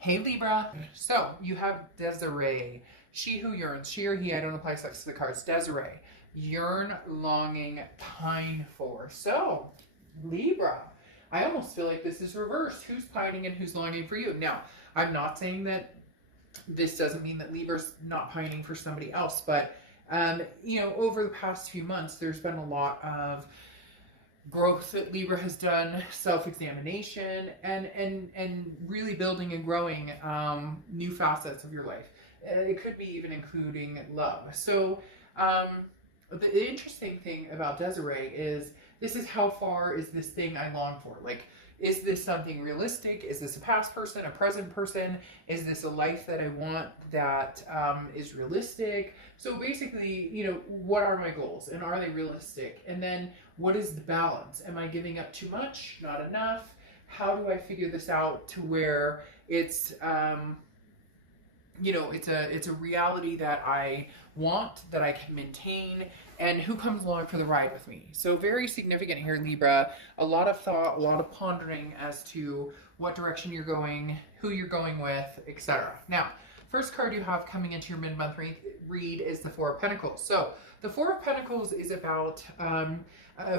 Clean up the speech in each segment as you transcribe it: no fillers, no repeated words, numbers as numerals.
Hey Libra. So you have Desiree. She who yearns. She or he, I don't apply sex to the cards. Desiree. Yearn, longing, pine for. So, Libra. I almost feel like this is reversed. Who's pining and who's longing for you? Now, I'm not saying that this doesn't mean that Libra's not pining for somebody else, but over the past few months, there's been a lot of growth that Libra has done, self-examination, and really building and growing new facets of your life. It could be even including love. So the interesting thing about Desiree is this is how far is this thing I long for? Like, is this something realistic? Is this a past person, a present person? Is this a life that I want that is realistic? So basically, what are my goals and are they realistic? And then what is the balance? Am I giving up too much? Not enough? How do I figure this out to where it's, it's a reality that I want, that I can maintain, and who comes along for the ride with me. So very significant here, Libra. A lot of thought, a lot of pondering as to what direction you're going, who you're going with, etc. Now, first card you have coming into your mid-month read is the Four of Pentacles. So the Four of Pentacles is about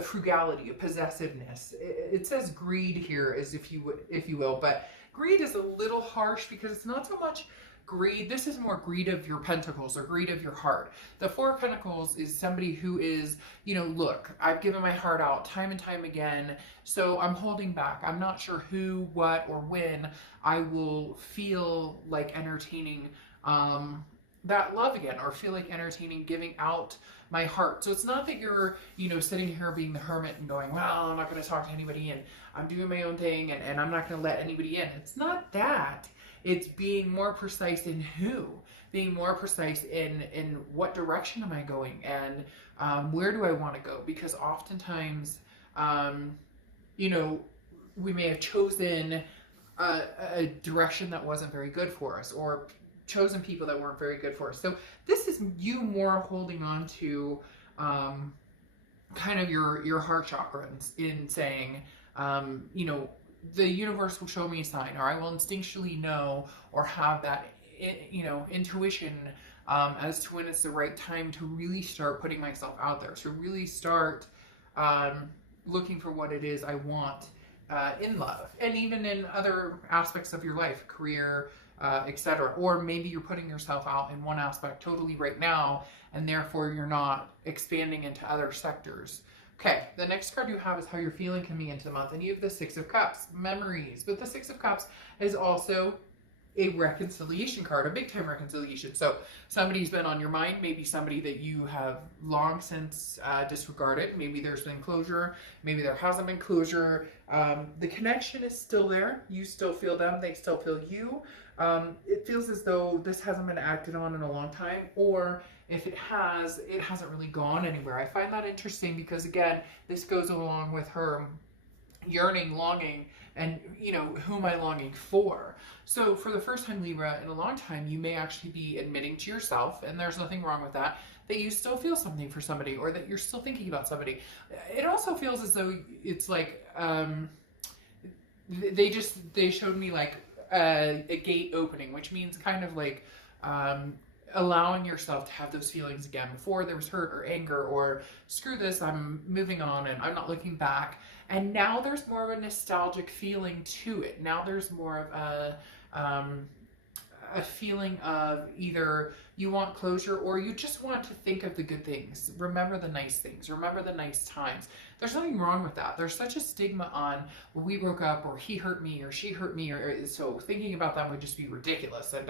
frugality, possessiveness. It says greed here, as if you will, but greed is a little harsh because it's not so much greed. This is more greed of your pentacles or greed of your heart. The Four of Pentacles is somebody who is, look, I've given my heart out time and time again, so I'm holding back. I'm not sure who, what, or when I will feel like entertaining that love again, or feel like entertaining giving out my heart. So it's not that you're, sitting here being the hermit and going, well, I'm not going to talk to anybody and I'm doing my own thing and I'm not going to let anybody in. It's not that. It's being more precise in who, being more precise in what direction am I going and where do I want to go? Because oftentimes, we may have chosen a direction that wasn't very good for us, or chosen people that weren't very good for us. So this is you more holding on to kind of your heart chakras in saying, the universe will show me a sign, or I will instinctually know or have that, intuition as to when it's the right time to really start putting myself out there, to really start looking for what it is I want in love, and even in other aspects of your life, career, etc. Or maybe you're putting yourself out in one aspect totally right now, and therefore you're not expanding into other sectors. Okay, the next card you have is how you're feeling coming into the month, and you have the Six of Cups, memories. But the Six of Cups is also a reconciliation card, a big time reconciliation. So somebody's been on your mind, maybe somebody that you have long since disregarded. Maybe there's been closure, maybe there hasn't been closure. The connection is still there. You still feel them, they still feel you. It feels as though this hasn't been acted on in a long time, or if it has, it hasn't really gone anywhere. I find that interesting because, again, this goes along with her yearning, longing, and, who am I longing for? So for the first time, Libra, in a long time, you may actually be admitting to yourself, and there's nothing wrong with that you still feel something for somebody, or that you're still thinking about somebody. It also feels as though it's like, they showed me like a gate opening, which means kind of like, allowing yourself to have those feelings again. Before there was hurt or anger or screw this, I'm moving on and I'm not looking back. And now there's more of a nostalgic feeling to it. Now there's more of a feeling of either you want closure or you just want to think of the good things. Remember the nice things. Remember the nice times. There's nothing wrong with that. There's such a stigma on, well, we broke up, or he hurt me, or she hurt me, or so thinking about them would just be ridiculous. And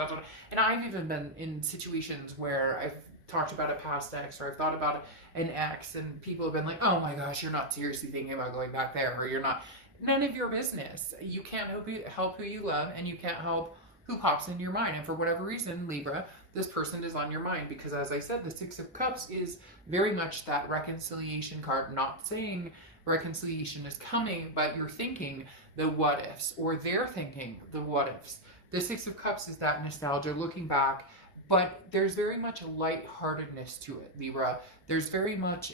I've even been in situations where I've talked about a past ex, or I've thought about an ex, and people have been like, oh my gosh, you're not seriously thinking about going back there, or you're not. None of your business. You can't help who you love, and you can't help who pops into your mind. And for whatever reason, Libra, this person is on your mind, because as I said, the Six of Cups is very much that reconciliation card. Not saying reconciliation is coming, but you're thinking the what ifs, or they're thinking the what ifs. The Six of Cups is that nostalgia, looking back, but there's very much a lightheartedness to it, Libra. There's very much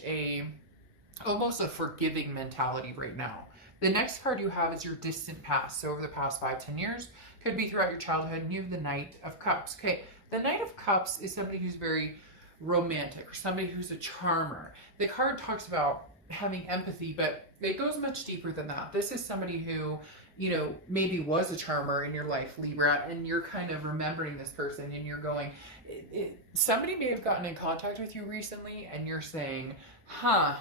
almost a forgiving mentality right now. The next card you have is your distant past. So over the past 5-10 years, Could be throughout your childhood. And you have the Knight of Cups. Okay, the Knight of Cups is somebody who's very romantic, or somebody who's a charmer. The card talks about having empathy, but it goes much deeper than that. This is somebody who, you know, maybe was a charmer in your life, Libra, and you're kind of remembering this person and you're going, somebody may have gotten in contact with you recently and you're saying, huh,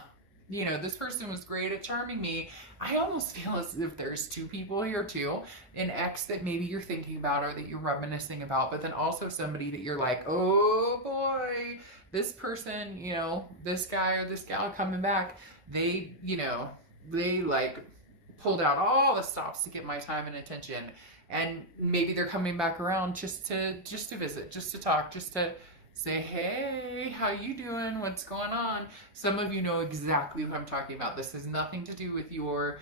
you know, this person was great at charming me. I almost feel as if there's two people here too. An ex that maybe you're thinking about or that you're reminiscing about, but then also somebody that you're like, oh boy, this person, you know, this guy or this gal coming back, they, you know, they like pulled out all the stops to get my time and attention. And maybe they're coming back around just to visit, just to talk, just to say, hey, how you doing? What's going on? Some of you know exactly what I'm talking about. This has nothing to do with your,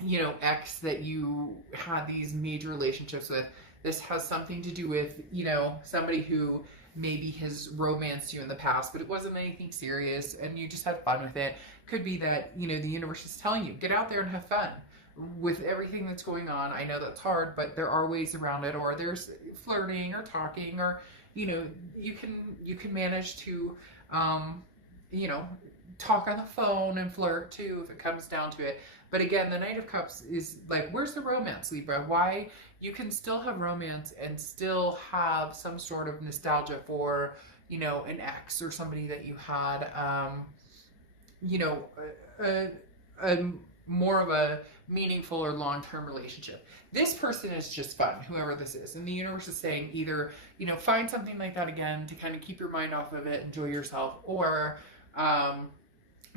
you know, ex that you had these major relationships with. This has something to do with, you know, somebody who maybe has romanced you in the past, but it wasn't anything serious and you just had fun with it. Could be that, you know, the universe is telling you, get out there and have fun with everything that's going on. I know that's hard, but there are ways around it, or there's flirting or talking, or, you know, you can manage to, you know, talk on the phone and flirt too if it comes down to it. But again, the Knight of Cups is like, where's the romance, Libra? Why? You can still have romance and still have some sort of nostalgia for, you know, an ex or somebody that you had, you know, a more of a meaningful or long-term relationship. This person is just fun, whoever this is. And the universe is saying either, you know, find something like that again to kind of keep your mind off of it, enjoy yourself, or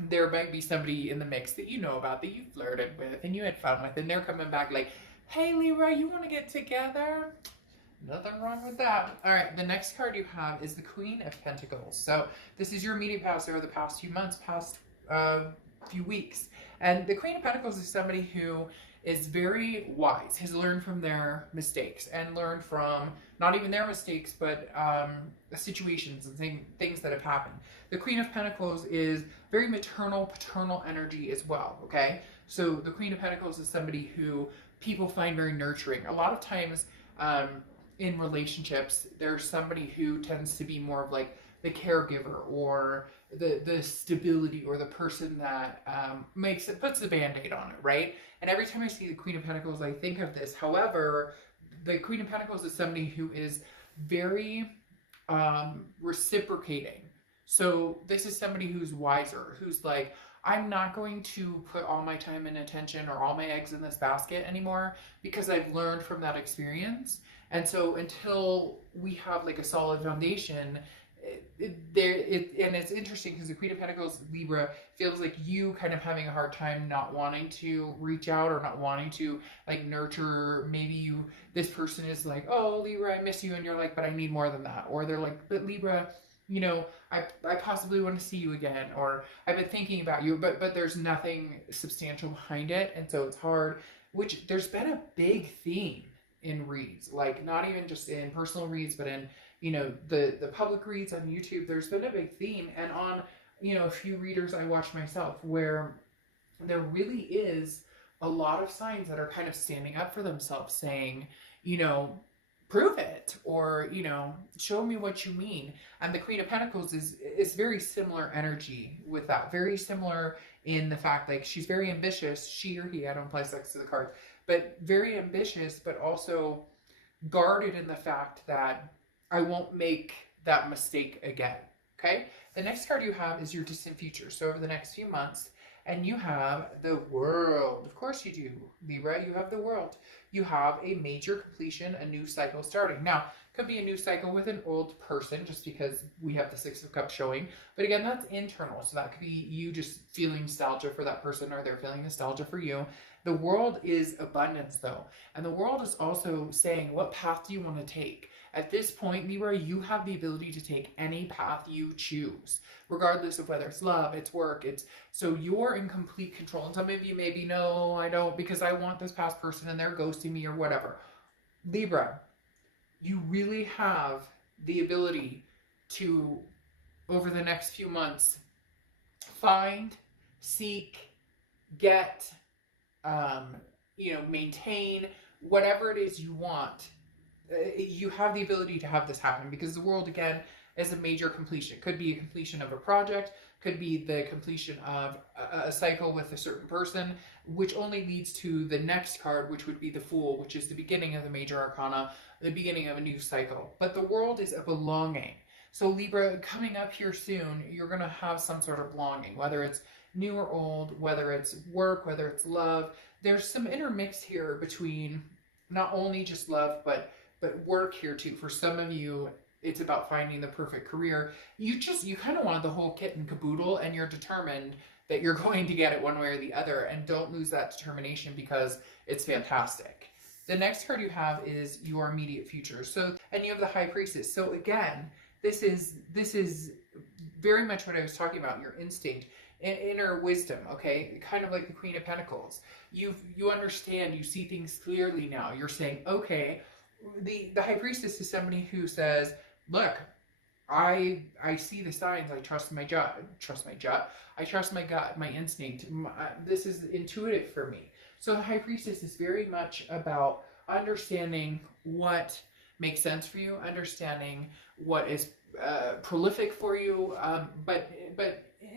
there might be somebody in the mix that you know about, that you flirted with and you had fun with, and they're coming back like, hey Libra, you want to get together? Nothing wrong with that. All right, the next card you have is the Queen of Pentacles. So this is your immediate past over the past few months, past few weeks. And the Queen of Pentacles is somebody who is very wise, has learned from their mistakes and learned from not even their mistakes, but situations and things that have happened. The Queen of Pentacles is very maternal, paternal energy as well, okay? So the Queen of Pentacles is somebody who people find very nurturing. A lot of times in relationships, there's somebody who tends to be more of like the caregiver or the stability, or the person that puts the band-aid on it, right? And every time I see the Queen of Pentacles, I think of this. However, the Queen of Pentacles is somebody who is very reciprocating. So this is somebody who's wiser, who's like, I'm not going to put all my time and attention or all my eggs in this basket anymore, because I've learned from that experience. And so until we have like a solid foundation, and it's interesting because the Queen of Pentacles, Libra, feels like you kind of having a hard time not wanting to reach out or not wanting to like nurture. Maybe this person is like, oh Libra, I miss you, and you're like, but I need more than that. Or they're like, but Libra, you know, I possibly want to see you again, or I've been thinking about you, but there's nothing substantial behind it, and so it's hard. Which there's been a big theme in reads, like not even just in personal reads, but in, you know, the public reads on YouTube. There's been a big theme, and on, you know, a few readers I watch myself, where there really is a lot of signs that are kind of standing up for themselves, saying, you know, prove it, or, you know, show me what you mean. And the Queen of Pentacles is very similar energy with that, very similar in the fact, like, she's very ambitious, she or he, I don't apply sex to the cards, but very ambitious, but also guarded in the fact that I won't make that mistake again. Okay, the next card you have is your distant future, so over the next few months. And you have the World. Of course you do, Libra. You have the World. You have a major completion, a new cycle starting. Now, could be a new cycle with an old person, just because we have the Six of Cups showing. But again, that's internal. So that could be you just feeling nostalgia for that person, or they're feeling nostalgia for you. The World is abundance, though. And the World is also saying, what path do you want to take? At this point, Libra, you have the ability to take any path you choose, regardless of whether it's love, it's work, so you're in complete control. And some of you maybe, no, I don't, because I want this past person and they're ghosting me or whatever. Libra, you really have the ability to, over the next few months, find, seek, get, you know, maintain whatever it is you want, you have the ability to have this happen, because the world, again, is a major completion. It could be a completion of a project, could be the completion of a cycle with a certain person, which only leads to the next card, which would be the Fool, which is the beginning of the major arcana, the beginning of a new cycle. But the world is a belonging. So Libra, coming up here soon, you're going to have some sort of belonging, whether it's new or old, whether it's work, whether it's love. There's some intermix here between not only just love, but work here too. For some of you, it's about finding the perfect career. You kind of wanted the whole kit and caboodle, and you're determined that you're going to get it one way or the other, and don't lose that determination, because it's fantastic. The next card you have is your immediate future. So, and you have the High Priestess. So again, this is very much what I was talking about, your instinct, inner wisdom, okay? Kind of like the Queen of Pentacles. You understand, you see things clearly now. You're saying, okay, the High Priestess is somebody who says, look, I see the signs. I trust my gut. I trust my gut, my instinct. This is intuitive for me. So the High Priestess is very much about understanding what makes sense for you, understanding what is prolific for you, but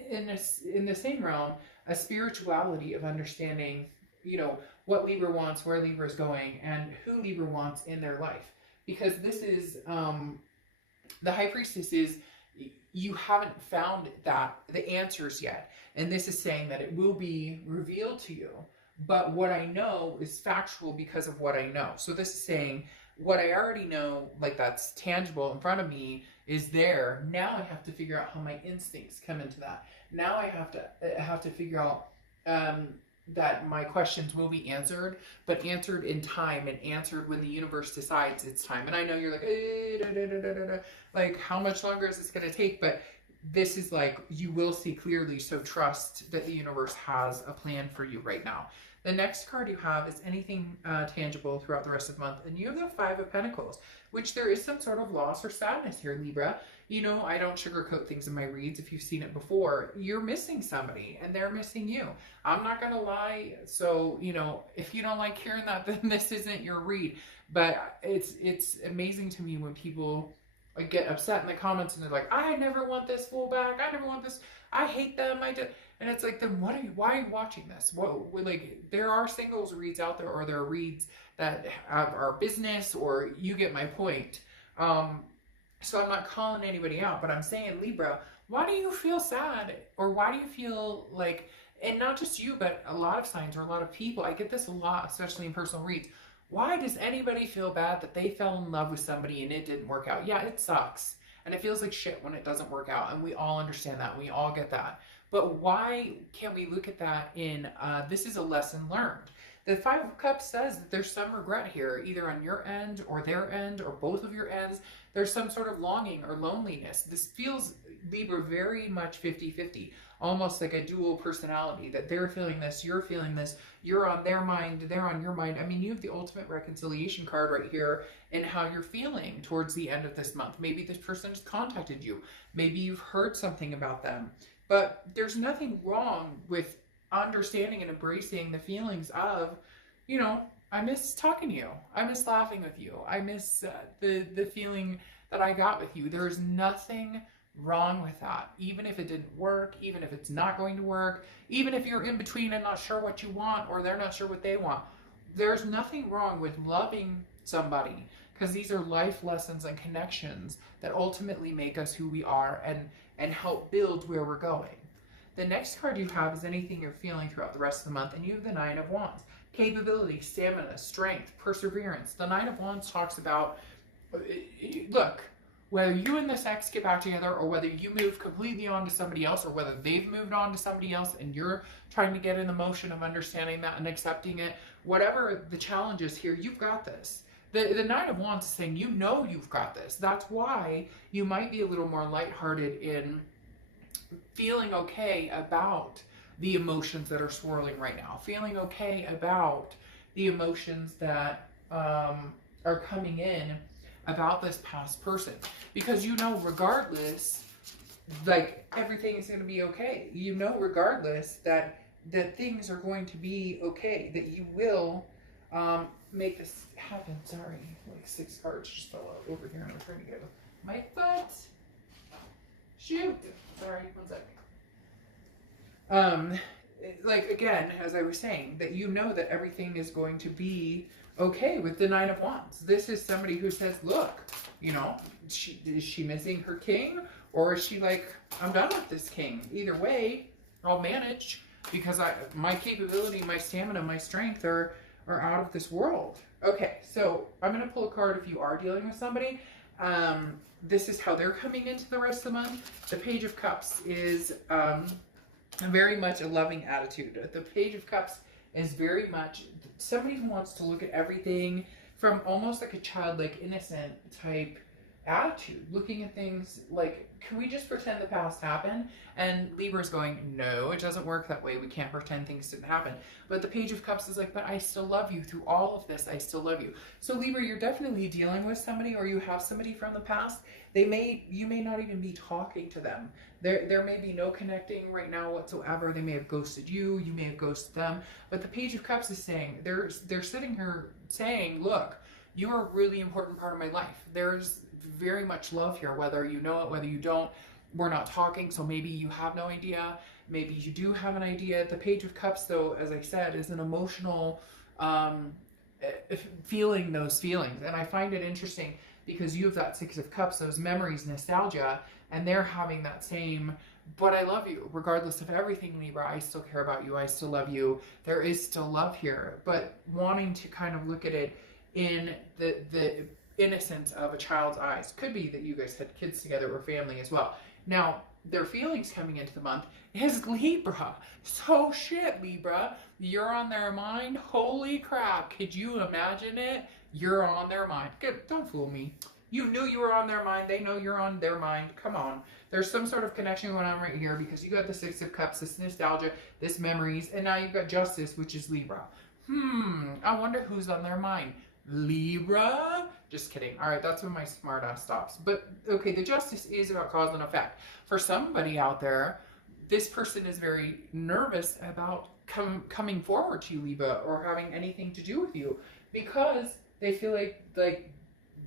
in the same realm, a spirituality of understanding, you know, what Libra wants, where Libra is going, and who Libra wants in their life. Because this is, the High Priestess is, you haven't found the answers yet. And this is saying that it will be revealed to you. But what I know is factual because of what I know. So this is saying, what I already know, like that's tangible in front of me, is there. Now I have to figure out how my instincts come into that. Now I have to figure out that my questions will be answered, but answered in time, and answered when the universe decides it's time. And I know you're like, like how much longer is this going to take? But this is like, you will see clearly. So trust that the universe has a plan for you right now. The next card you have is anything tangible throughout the rest of the month. And you have the Five of Pentacles, which there is some sort of loss or sadness here, Libra. You know, I don't sugarcoat things in my reads. If you've seen it before, you're missing somebody and they're missing you. I'm not going to lie. So, you know, if you don't like hearing that, then this isn't your read. But it's amazing to me when people like get upset in the comments and they're like, I never want this Fool back. I never want this. I hate them. And it's like, then why are you watching this? Like, there are singles reads out there, or there are reads that are business, or you get my point. So I'm not calling anybody out, but I'm saying, Libra, why do you feel sad? Or why do you feel like, and not just you, but a lot of signs or a lot of people, I get this a lot, especially in personal reads. Why does anybody feel bad that they fell in love with somebody and it didn't work out? Yeah, it sucks. And it feels like shit when it doesn't work out. And we all understand that. We all get that. But why can't we look at that in, this is a lesson learned. The Five of Cups says that there's some regret here, either on your end or their end or both of your ends. There's some sort of longing or loneliness. This feels, Libra, very much 50-50, almost like a dual personality, that they're feeling this, you're feeling this, you're on their mind, they're on your mind. I mean, you have the ultimate reconciliation card right here in how you're feeling towards the end of this month. Maybe this person just contacted you. Maybe you've heard something about them. But there's nothing wrong with understanding and embracing the feelings of, you know, I miss talking to you. I miss laughing with you. I miss the feeling that I got with you. There's nothing wrong with that. Even if it didn't work, even if it's not going to work, even if you're in between and not sure what you want, or they're not sure what they want. There's nothing wrong with loving somebody, because these are life lessons and connections that ultimately make us who we are and help build where we're going. The next card you have is anything you're feeling throughout the rest of the month, and you have the Nine of Wands. Capability, stamina, strength, perseverance. The Nine of Wands talks about, look, whether you and this ex get back together, or whether you move completely on to somebody else, or whether they've moved on to somebody else and you're trying to get in the motion of understanding that and accepting it, whatever the challenge is here, you've got this. The Nine of Wands is saying, you know you've got this. That's why you might be a little more lighthearted in feeling okay about the emotions that are swirling right now. Feeling okay about the emotions that are coming in about this past person. Because you know, regardless, like, everything is going to be okay. You know, regardless, that things are going to be okay. That you will make this happen. Sorry, like 6 cards just fell out over here, and I'm trying to get my butt. Shoot. Sorry, 1 sec. Like, again, as I was saying, that you know that everything is going to be okay with the 9 of Wands. This is somebody who says, look, you know, is she missing her king? Or is she like, I'm done with this king. Either way, I'll manage because my capability, my stamina, my strength are out of this world. Okay, so I'm going to pull a card if you are dealing with somebody. This is how they're coming into the rest of the month. The Page of Cups is very much a loving attitude. The Page of Cups is very much somebody who wants to look at everything from almost like a childlike, innocent type attitude, looking at things like, can we just pretend the past happened? And Libra's going, no, it doesn't work that way. We can't pretend things didn't happen. But the Page of Cups is like, but I still love you through all of this. I still love you. So Libra, you're definitely dealing with somebody, or you have somebody from the past. You may not even be talking to them. There may be no connecting right now whatsoever. They may have ghosted you. You may have ghosted them. But the Page of Cups is saying, they're sitting here saying, look, you are a really important part of my life. There's very much love here, whether you know it, whether you don't. We're not talking, so maybe you have no idea. Maybe you do have an idea. The Page of Cups, though, as I said, is an emotional feeling those feelings. And I find it interesting because you have that 6 of Cups, those memories, nostalgia, and they're having that same, but I love you. Regardless of everything, Libra, I still care about you. I still love you. There is still love here, but wanting to kind of look at it in the innocence of a child's eyes. Could be that you guys had kids together or family as well. Now, their feelings coming into the month is Libra. So shit, Libra. You're on their mind. Holy crap. Could you imagine it? You're on their mind. Don't fool me. You knew you were on their mind. They know you're on their mind. Come on. There's some sort of connection going on right here because you got the 6 of Cups, this nostalgia, this memories, and now you've got Justice, which is Libra. I wonder who's on their mind. Libra? Just kidding. All right, that's when my smart ass stops. But okay, the Justice is about cause and effect. For somebody out there, this person is very nervous about coming forward to you, Libra, or having anything to do with you because they feel like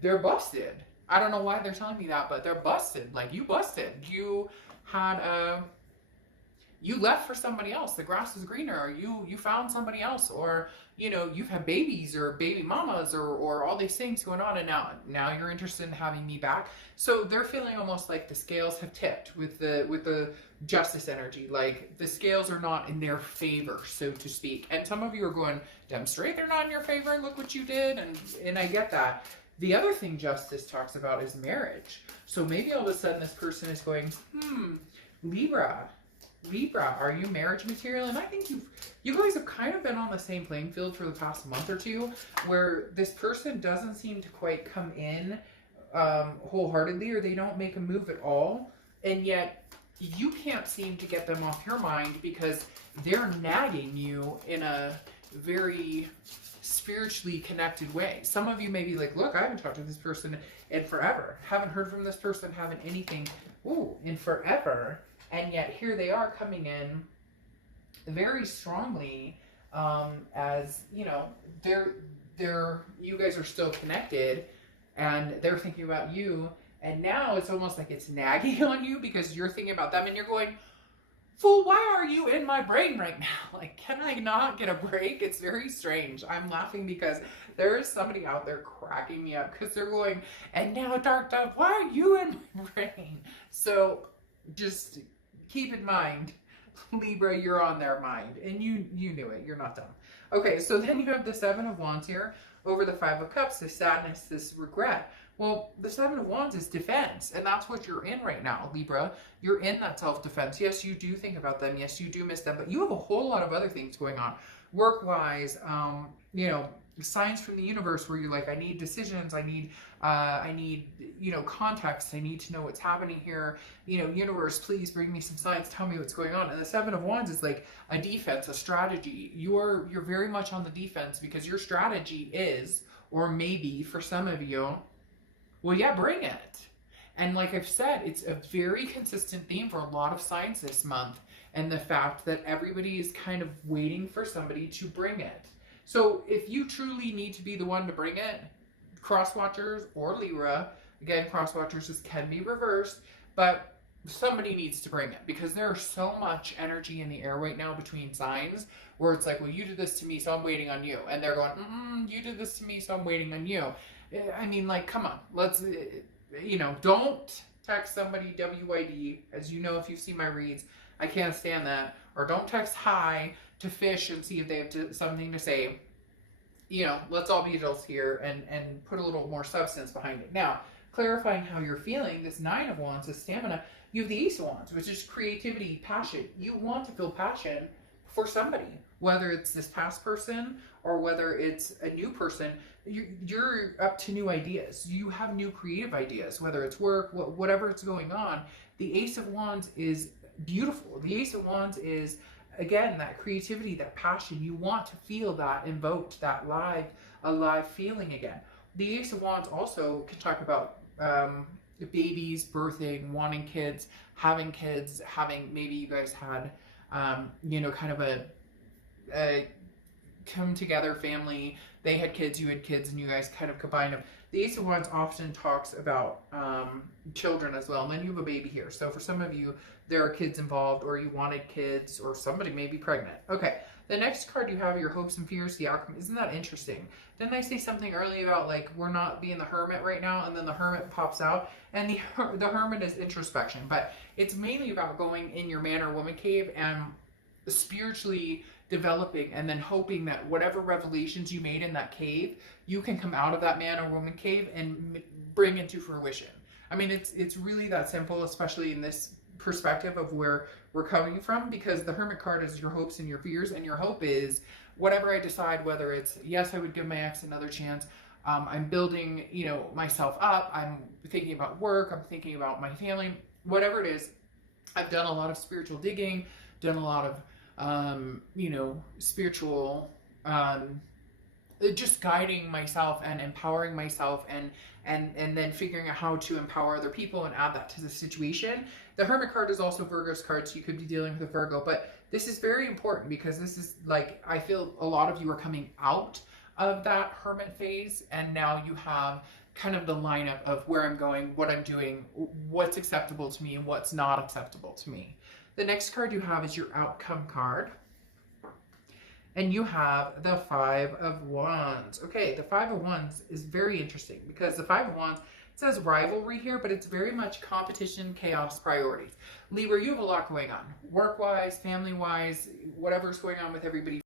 they're busted. I don't know why they're telling me that, but they're busted. Like, you busted. You had you left for somebody else. The grass is greener, or you found somebody else, or you know, you've had babies or baby mamas or all these things going on, and now you're interested in having me back. So they're feeling almost like the scales have tipped with the Justice energy. Like, the scales are not in their favor, so to speak. And some of you are going, damn straight they're not in your favor. Look what you did. And I get that. The other thing Justice talks about is marriage. So maybe all of a sudden this person is going, Libra, are you marriage material? And I think you guys have kind of been on the same playing field for the past month or two, where this person doesn't seem to quite come in wholeheartedly, or they don't make a move at all, and yet you can't seem to get them off your mind because they're nagging you in a very spiritually connected way. Some of you may be like, look, I haven't talked to this person in forever, haven't heard from this person, haven't anything in forever. And yet here they are coming in very strongly, as, you know, you guys are still connected and they're thinking about you. And now it's almost like it's nagging on you because you're thinking about them and you're going, fool, why are you in my brain right now? Like, can I not get a break? It's very strange. I'm laughing because there is somebody out there cracking me up because they're going, and now Dark Dove, why are you in my brain? So just keep in mind, Libra, you're on their mind, and you knew it. You're not dumb. Okay, so then you have the 7 of Wands here over the 5 of Cups, this sadness, this regret. Well, the 7 of Wands is defense, and that's what you're in right now, Libra. You're in that self-defense. Yes, you do think about them. Yes, you do miss them, but you have a whole lot of other things going on. Work-wise, you know, signs from the universe where you're like, I need decisions, I need, you know, context, I need to know what's happening here. You know, universe, please bring me some signs, tell me what's going on. And the 7 of Wands is like a defense, a strategy. You're very much on the defense because your strategy is, or maybe for some of you, well, yeah, bring it. And like I've said, it's a very consistent theme for a lot of signs this month. And the fact that everybody is kind of waiting for somebody to bring it. So if you truly need to be the one to bring it, cross watchers or Libra, again, cross watchers can be reversed, but somebody needs to bring it, because there's so much energy in the air right now between signs where it's like, well, you did this to me, so I'm waiting on you. And they're going, you did this to me, so I'm waiting on you. I mean, like, come on, let's, you know, don't text somebody WID. As you know, if you've seen my reads, I can't stand that. Or don't text hi to fish and see if they have something to say. You know, let's all be adults here and put a little more substance behind it. Now, clarifying how you're feeling, this Nine of Wands is stamina. You have the Ace of Wands, which is creativity, passion. You want to feel passion for somebody, whether it's this past person or whether it's a new person. You're up to new ideas. You have new creative ideas, whether it's work, whatever it's going on. The Ace of Wands is beautiful. The Ace of Wands is, again, that creativity, that passion. You want to feel that invoked, that alive feeling again. The Ace of Wands also can talk about babies, birthing, wanting kids, having maybe you guys had, you know, kind of a come together family. They had kids, you had kids, and you guys kind of combined them. The Ace of Wands often talks about children as well. And then you have a baby here. So for some of you, there are kids involved, or you wanted kids, or somebody may be pregnant. Okay, the next card you have, your hopes and fears, the outcome. Isn't that interesting? Didn't I say something earlier about, like, we're not being the hermit right now, and then the hermit pops out, and the hermit is introspection, but it's mainly about going in your man or woman cave and spiritually developing, and then hoping that whatever revelations you made in that cave, you can come out of that man or woman cave and bring into fruition. I mean, it's really that simple, especially in this perspective of where we're coming from, because the hermit card is your hopes and your fears, and your hope is whatever I decide, whether it's, yes, I would give my ex another chance, I'm building, you know, myself up, I'm thinking about work, I'm thinking about my family, whatever it is. I've done a lot of spiritual digging, done a lot of you know, spiritual just guiding myself and empowering myself, and then figuring out how to empower other people and add that to the situation. The Hermit card is also Virgo's card, so you could be dealing with a Virgo, but this is very important because this is, like, I feel a lot of you are coming out of that Hermit phase, and now you have kind of the lineup of where I'm going, what I'm doing, what's acceptable to me and what's not acceptable to me. The next card you have is your outcome card. And you have the Five of Wands. Okay, the Five of Wands is very interesting because the Five of Wands, it says rivalry here, but it's very much competition, chaos, priorities. Libra, you have a lot going on. Work-wise, family-wise, whatever's going on with everybody.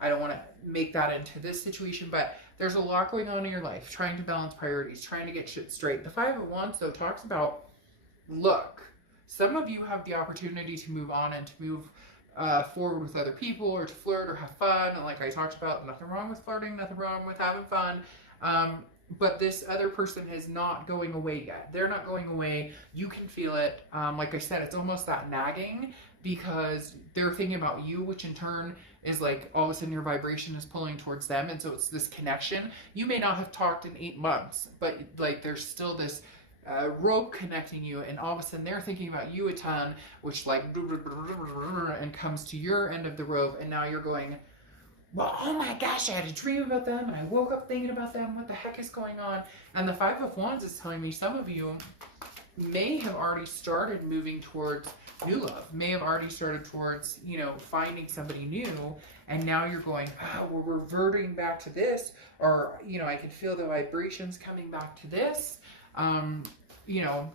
I don't want to make that into this situation, but there's a lot going on in your life, trying to balance priorities, trying to get shit straight. The Five of Wands, though, talks about, look, some of you have the opportunity to move on and to move forward with other people, or to flirt or have fun. And like I talked about, nothing wrong with flirting, nothing wrong with having fun. But this other person is not going away yet. They're not going away. You can feel it. Like I said, it's almost that nagging because they're thinking about you, which in turn is like all of a sudden your vibration is pulling towards them. And so it's this connection. You may not have talked in 8 months, but like there's still this rope connecting you, and all of a sudden they're thinking about you a ton, which like and comes to your end of the rope, and now you're going, well, oh my gosh, I had a dream about them and I woke up thinking about them, what the heck is going on? And the Five of Wands is telling me some of you may have already started moving towards new love, may have already started towards, you know, finding somebody new, and now you're going, oh, we're reverting back to this, or, you know, I can feel the vibrations coming back to this. You know,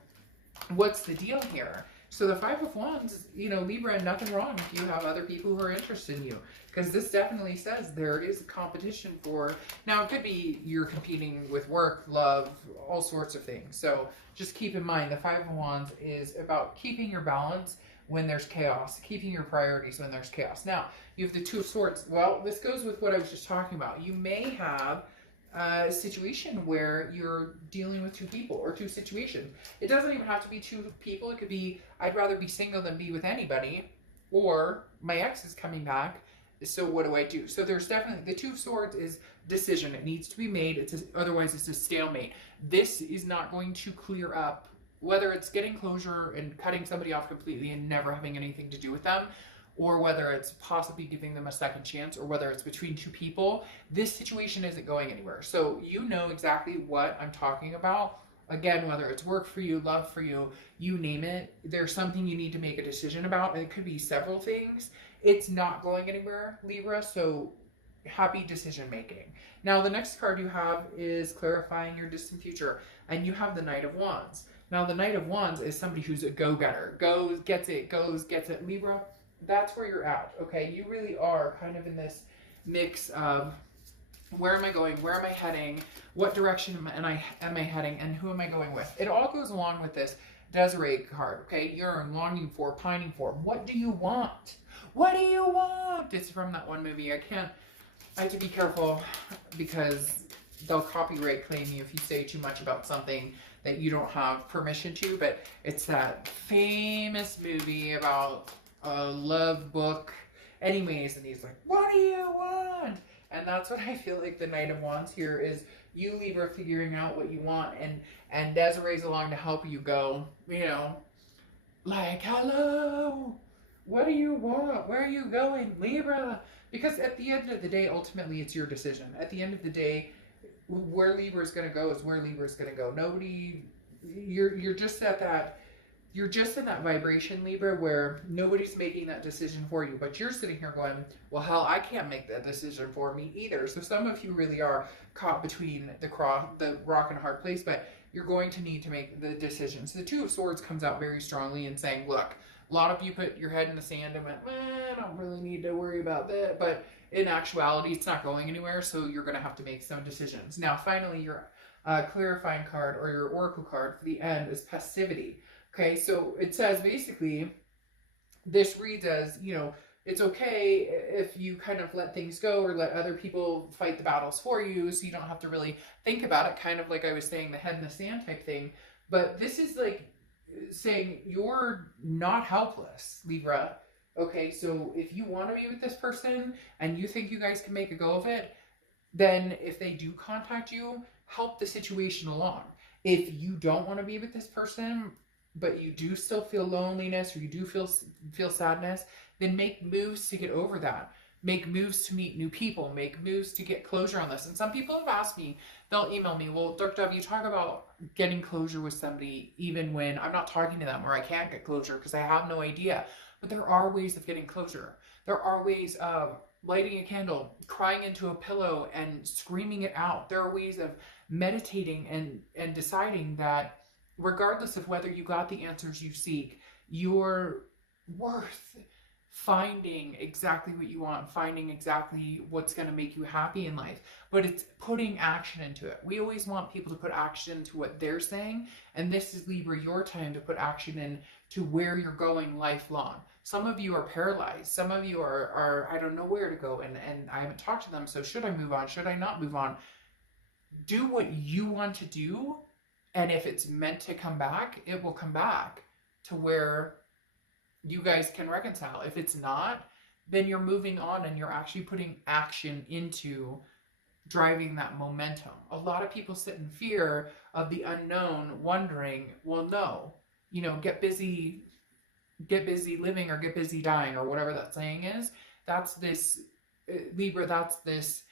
what's the deal here? So the Five of Wands, you know, Libra, nothing wrong if you have other people who are interested in you, because this definitely says there is a competition for, now it could be you're competing with work, love, all sorts of things. So just keep in mind, the Five of Wands is about keeping your balance when there's chaos, keeping your priorities when there's chaos. Now, you have the Two of Swords. Well, this goes with what I was just talking about. You may have a situation where you're dealing with 2 people or 2 situations. It doesn't even have to be 2 people. It could be, I'd rather be single than be with anybody, or my ex is coming back, so what do I do? So there's definitely, the Two of Swords is decision. It needs to be made. Otherwise it's a stalemate. This is not going to clear up, whether it's getting closure and cutting somebody off completely and never having anything to do with them, or whether it's possibly giving them a second chance, or whether it's between two people, this situation isn't going anywhere. So you know exactly what I'm talking about. Again, whether it's work for you, love for you, you name it, there's something you need to make a decision about, and it could be several things. It's not going anywhere, Libra, so happy decision making. Now, the next card you have is clarifying your distant future, and you have the Knight of Wands. Now, the Knight of Wands is somebody who's a go-getter, goes, gets it. Libra, that's where you're at, okay? You really are kind of in this mix of where am I going, where am I heading, what direction am I heading, and who am I going with? It all goes along with this Desiree card, okay? Yearn, longing for, pining for. What do you want? What do you want? It's from that one movie. I have to be careful because they'll copyright claim you if you say too much about something that you don't have permission to, but it's that famous movie about a love book. Anyways, and he's like, what do you want? And that's what I feel like the Knight of Wands here is, you Libra figuring out what you want, and Desiree's along to help you go, you know, like, hello, what do you want? Where are you going, Libra? Because at the end of the day, ultimately, it's your decision. At the end of the day, where Libra is going to go is where Libra is going to go. Nobody, you're just at that, you're just in that vibration, Libra, where nobody's making that decision for you. But you're sitting here going, well, hell, I can't make that decision for me either. So some of you really are caught between the rock and a hard place, but you're going to need to make the decisions. The Two of Swords comes out very strongly in saying, look, a lot of you put your head in the sand and went, I don't really need to worry about that. But in actuality, it's not going anywhere, so you're going to have to make some decisions. Now, finally, your clarifying card, or your oracle card for the end, is passivity. Okay, so it says basically, this reads as, you know, it's okay if you kind of let things go or let other people fight the battles for you, so you don't have to really think about it, kind of like I was saying, the head in the sand type thing. But this is like saying you're not helpless, Libra. Okay, so if you want to be with this person and you think you guys can make a go of it, then if they do contact you, help the situation along. If you don't want to be with this person, but you do still feel loneliness, or you do feel sadness, then make moves to get over that. Make moves to meet new people. Make moves to get closure on this. And some people have asked me, they'll email me, well, Dr. W, talk about getting closure with somebody even when I'm not talking to them, or I can't get closure because I have no idea. But there are ways of getting closure. There are ways of lighting a candle, crying into a pillow and screaming it out. There are ways of meditating and deciding that regardless of whether you got the answers you seek, you're worth finding exactly what you want, finding exactly what's going to make you happy in life. But it's putting action into it. We always want people to put action into what they're saying. And this is, Libra, your time to put action in to where you're going lifelong. Some of you are paralyzed. Some of you are I don't know where to go, and I haven't talked to them. So should I move on? Should I not move on? Do what you want to do. And if it's meant to come back, it will come back to where you guys can reconcile. If it's not, then you're moving on and you're actually putting action into driving that momentum. A lot of people sit in fear of the unknown, wondering, well, no, you know, get busy living, or get busy dying, or whatever that saying is. That's this, Libra, that's this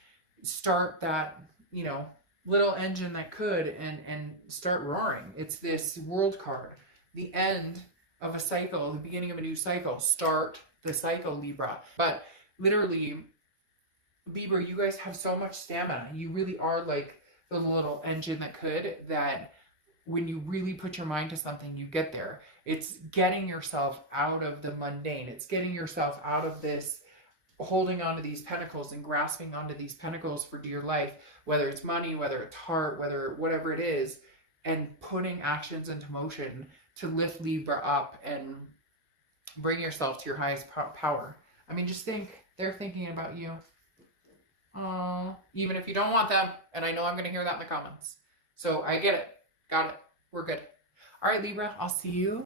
start that, you know, little engine that could and start roaring. It's this World card, the end of a cycle, the beginning of a new cycle. Start the cycle, Libra. But literally, Libra, you guys have so much stamina. You really are like the little engine that could, that when you really put your mind to something, you get there. It's getting yourself out of the mundane. It's getting yourself out of this holding onto these pentacles and grasping onto these pentacles for dear life, whether it's money, whether it's heart, whatever it is, and putting actions into motion to lift Libra up and bring yourself to your highest power. I mean, just think, they're thinking about you. Even if you don't want them, and I know I'm going to hear that in the comments. So I get it. Got it. We're good. All right, Libra, I'll see you